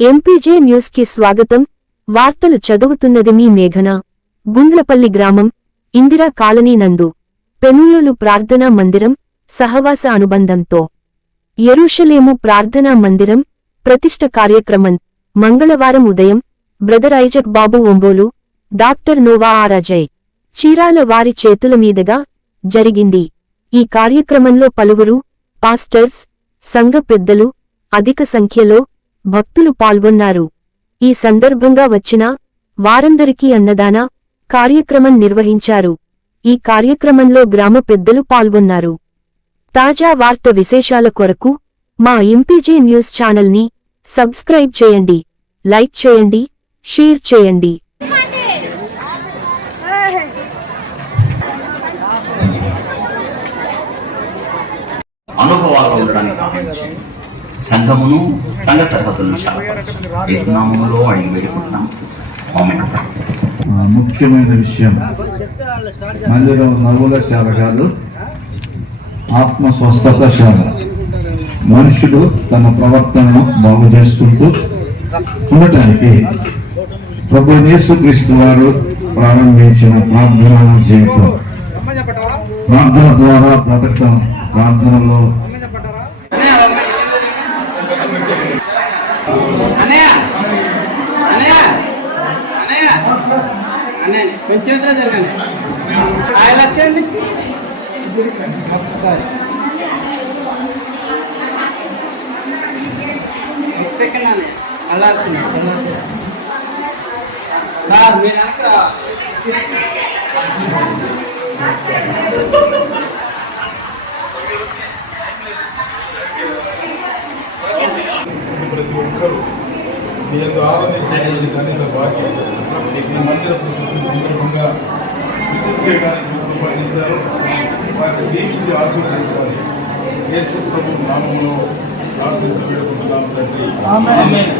MPJ news కి స్వాగతం. వార్తలు చదువుతున్నది మీ మేఘన. గుండ్లపల్లి గ్రామం ఇందిరా కాలనీ నందు పెనుయోలు ప్రార్థనా మందిరం సహవాస అనుబంధంతో యెరూషలేము ప్రార్థనా మందిరం ప్రతిష్ఠ కార్యక్రమం మంగళవారం ఉదయం బ్రదర్ ఐజక్ బాబు ఒంబోలు, డాక్టర్ నోవా ఆరాజయ్ చీరాల వారి చేతుల మీదుగా జరిగింది. ఈ కార్యక్రమంలో పలువురు పాస్టర్స్, సంఘ పెద్దలు, అధిక సంఖ్యలో భక్తులు పాల్గొన్నారు. ఈ సందర్భంగా వచ్చిన వారందరికీ అన్నదాన కార్యక్రమం నిర్వహించారు. ఈ కార్యక్రమంలో గ్రామ పెద్దలు పాల్గొన్నారు. తాజా వార్త విశేషాల కొరకు మా ఎంపీజే న్యూస్ ఛానల్ని సబ్స్క్రైబ్ చేయండి, లైక్ చేయండి, షేర్ చేయండి. అనుభవాలు ఉండడానికి సహాయం చేయండి. సంఘమును సంఘ సర్వతులను యేసునామములో అడిగి వేడుకుంటున్నాం. ముఖ్యమైన విషయం, మందిరం నవ్వుల శాల కాదు, ఆత్మ స్వస్థత శాల. మనుషుడు తన ప్రవర్తనను బాగు చేసుకుంటూ ఉండటానికి ప్రభు యేసుక్రీస్తు వారు ప్రారంభించిన ప్రార్థన జీవితం, ప్రార్థన ద్వారా బ్రతకటం, ప్రార్థనలో కొంచెం జరగండి. ఆయన వచ్చండి ఒకసారి సెకండ్ అనే అలా సార్ మీరు అక్కడ ప్రతి ఒక్కరూ మీ యొక్క ఆరాధించడానికి ధనిక బాధ్యత ఈ మందిరం సందర్భంగా విజిట్ చేయడానికి ఉపయోగించారు. వారిని దీవించి ఆశీర్వదించాలి. యేసు ప్రభు నామములో ప్రార్థించి వేడుకుంటున్నాం తండ్రి. ఆమేన్.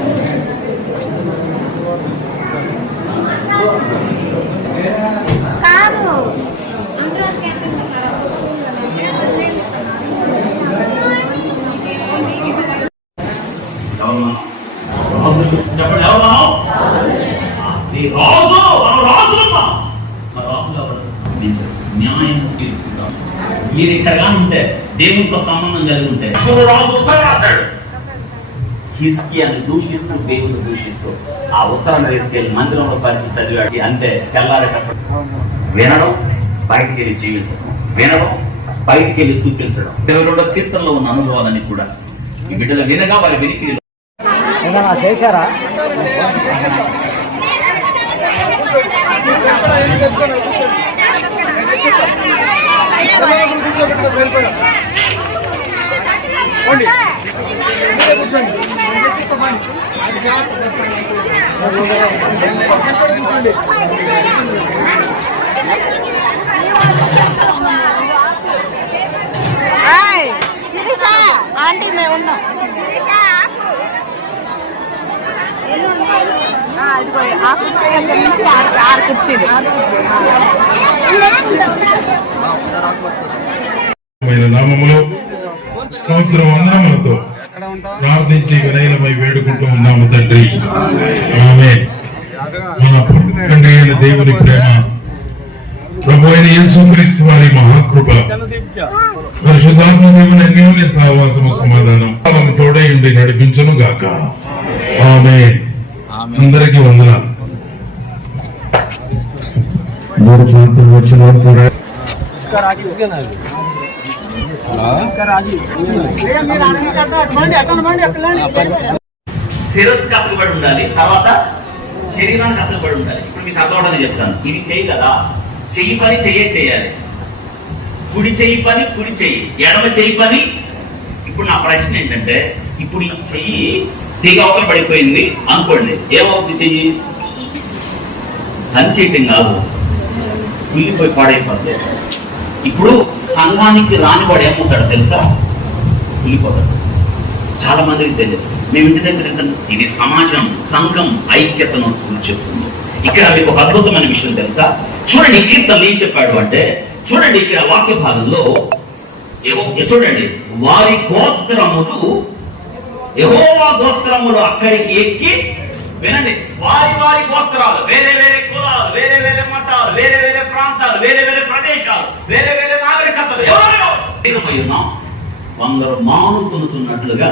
న్యాయం తీర్చుతాం. మీరు ఇక్కడ ఉంటే దేవునితో సంబంధం కలిగి ఉంటే హిస్కి అని దూషిస్తూ దేవుని దూషిస్తూ ఆ ఉత్తరాన్ని వేసుకెళ్ళి మందిరంలో పరిచి చదివాడు. అంటే తెల్లారేటప్పుడు వినడం, బయటికి వెళ్ళి జీవించడం, వినడం, బయటికి వెళ్ళి చూపించడం. 22వ కీర్తనలో ఉన్న అనుభవాలన్నీ కూడా ఈ బిడ్డలు వినగా వారి వెనికి చేశారా? ఆంటీ మేము ఉన్నాం. నామములో స్తోత్ర వందనములతో ప్రార్థించి వినయమై వేడుకుంటూ ఉన్నాము తండ్రి. ఆమేన్. మన పూర్తి తండ్రి అయిన దేవుని ప్రేమ, ప్రభు అయిన యేసుక్రీస్తు వారి మహాకృప, పరిశుద్ధాత్మ దేవుని అన్యోన్య సహవాసము సమాధానం మనకు తోడై ఉండి నడిపించును గాక. ఆమేన్. అందరికీ వందనాలు. దూర ప్రాంతం వచ్చిన శిరస్సు కప్పబడి ఉండాలి, తర్వాత శరీరానికి కప్పబడి ఉండాలి. ఇప్పుడు మీకు అర్థం చెప్తాను. ఇది చెయ్యి కదా, చెయ్యి పని చేయాలి. కుడి చెయ్యి పని కుడి చెయ్యి, ఎడమ చెయ్యి పని. ఇప్పుడు నా ప్రశ్న ఏంటంటే, ఇప్పుడు ఈ చెయ్యి తీగ అవతల పడిపోయింది అనుకోండి, ఏమవుతుంది? చెయ్యి పని చేయటం కాదు, కుళ్ళిపోయి పాడైపోతుంది. ఇప్పుడు సంఘానికి రానివాడు ఏమవుతాడు తెలుసా? కుళ్ళిపోతాడు. చాలా మందికి తెలియదు. మేము ఇంటి దగ్గర ఇది సమాజం, సంఘం ఐక్యతను చెప్తుంది. ఇక్కడ మీకు ఒక అద్భుతమైన విషయం తెలుసా? చూడండి, కీర్తనలు ఏం చెప్పాడు అంటే, చూడండి ఇక్కడ వాక్య భాగంలో చూడండి, వారి గోత్రములు యెహోవా గోత్రములు అక్కడికి ఎక్కి వినండి, వారి వారి గోత్రాలు, వేరే వేరే కులాలు, వేరే వేరే మతాలు, వేరే వేరే ప్రాంతాలు, వేరే వేరే ప్రదేశాలు, వేరే వేరే నాగరికతలు ఉన్నాం. కొందరు మానుకొనుతున్నట్లుగా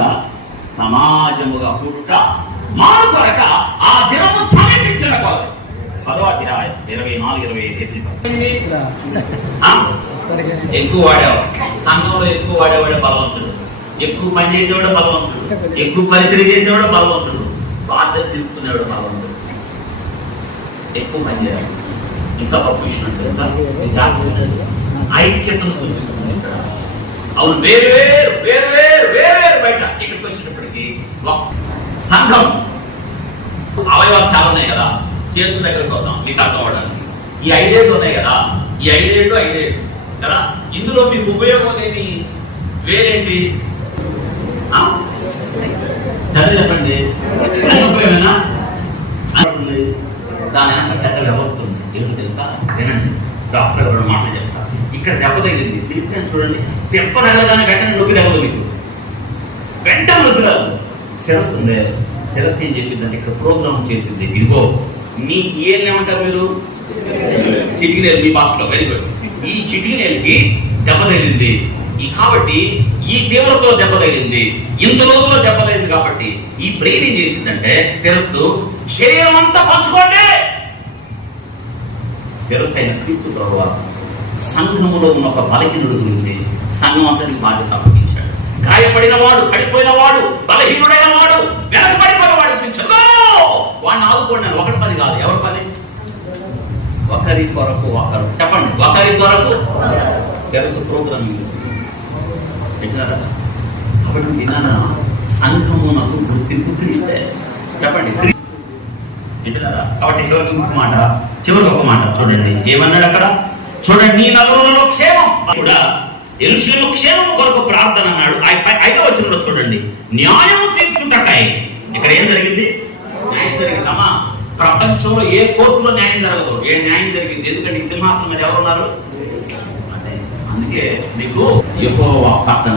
సమాజముగా పుట్ట మాను కొరక ఆ దినము సమీపించిన కొరకు 10వ అధ్యాయం 24-25 ఎక్కువ వాడేవాడు సంఘంలో, ఎక్కువ వాడేవాడే బలవంతుడు, ఎక్కువ పని చేసేవాడు బలవంతుడు, ఎక్కువ పరిచయం చేసేవాడు బలవంతుడు, బాధ్యత తీసుకునేవాడు బలవంతుడు, ఎక్కువ పని చేయాలి. ఇంకా గొప్ప విషయం అంటే సార్ ఐక్యతను చూపిస్తుంది ఇక్కడ. అవును, వేరు వేరు వేరు వేరు వేరు వేరు బయట ఇక్కడికి వచ్చినప్పటికీ సంఘం అవయవాలు చాలా ఉన్నాయి కదా, చేతుల దగ్గరకు వద్దాం మీకు అర్థం అవడానికి. ఈ 5 ఏళ్ళు ఉన్నాయి కదా, ఈ 5 ఏళ్ళు కదా, ఇందులో మీకు ఉపయోగం అనేది వేరేంటి చెప్పండి. ఉపయోగమేనా? దాని అంత పెద్ద వ్యవస్థ ఉంది. ఏమిటో తెలుసా? వినండి, డాక్టర్ ఎవరు మాటలు చెప్తారు. ఇక్కడ దెబ్బ తగిలింది, తిరిగి చూడండి, దెబ్బ తగలగానే వెంటనే నొప్పి తగలదు, మీకు వెంటనే నొప్పి రాదు. శిరస్సు ఉంది, శిరస్సు ఏం చెప్పిందంటే ఇక్కడ ప్రోగ్రామ్ చేసింది, ఇదిగో మీ ఏళ్ళు ఏమంటారు మీరు, చిటికినేలు మీ భాషలో, వెరీ గుడ్. ఈ చిటికినేలకి దెబ్బ తగిలింది, కాబట్టి ఈ తీవ్రతలో దెబ్బ తగిలింది, ఇంత రోజుల్లో దెబ్బ తగిలింది. కాబట్టి ఈ బ్రెయిన్ ఏం చేసిందంటే శిరస్సు, శరీరం అంతా పంచుకోండి. శిరస్సు అయిన క్రీస్తు ప్రభువు సంఘములో ఉన్న ఒక బలహీనుడి గురించి సంఘం అంతటికి బాధ్యత అప్పగించాడు. గాయపడిన వాడు, పడిపోయిన వాడు, బలహీనుడైన వాడు, వెనకబడిపోయిన వాడి గురించి వాడిని ఆదుకోండి. ఒకటి పని కాదు, ఎవరి పని? ఒకరి కొరకు ఒకరు. చెప్పండి, ఒకరి కొరకు శిరస్సు ప్రోగ్రామింగ్ పెట్టినారా? కాబట్టి వినానా, సంఘము నాకు గుర్తింపు ఇస్తే చెప్పండి వింటున్నారా? కాబట్టి చివరికి ఒక మాట చూడండి, ఏమన్నాడు అక్కడ చూడండి, నీ నగరులలో క్షేమం కూడా, యెరూషలేము క్షేమము కొరకు ప్రార్థన అన్నాడు. 5వ వచనంలో చూడండి, న్యాయము తీర్చుటకై. ఇక్కడ ఏం జరిగింది? న్యాయం జరిగిందమ్మా. ప్రపంచంలో ఏ కోర్టులో న్యాయం జరగదు, ఏ న్యాయం జరిగింది? ఎందుకంటే సింహాసనం మీద ఎవరున్నారు? అందుకే మీకు యెహోవా ప్రార్థన